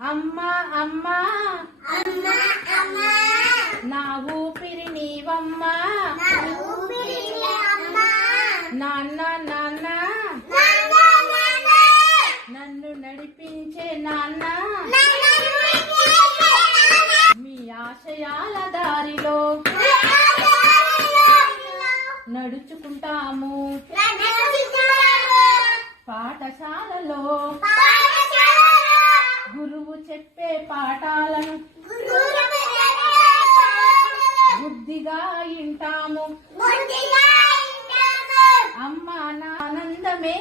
అమ్మా అమ్మా. నా ఊపిరి నీవమ్మా. నాన్న నాన్న. నన్ను నడిపించే నాన్న. మీ ఆశయాల దారిలో నడుచుకుంటాము. పాఠశాలలో పాఠాలను బుద్ధిగా వింటాము అమ్మ నానందమే.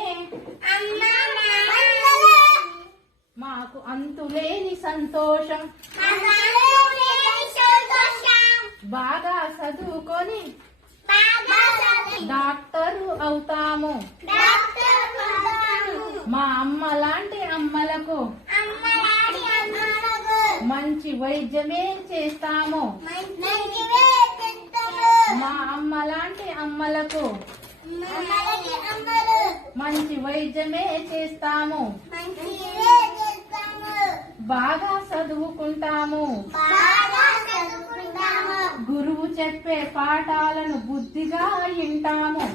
మాకు అంతులేని సంతోషం. బాగా చదువుకొని డాక్టరు అవుతాము. మా అమ్మ లాంటి అమ్మలకు మంచి వైద్యమే చేస్తాము. మా అమ్మ లాంటి అమ్మలకు మంచి వైద్యమే చేస్తాము. బాగా చదువుకుంటాము. గురువు చెప్పే పాఠాలను బుద్ధిగా వింటాము.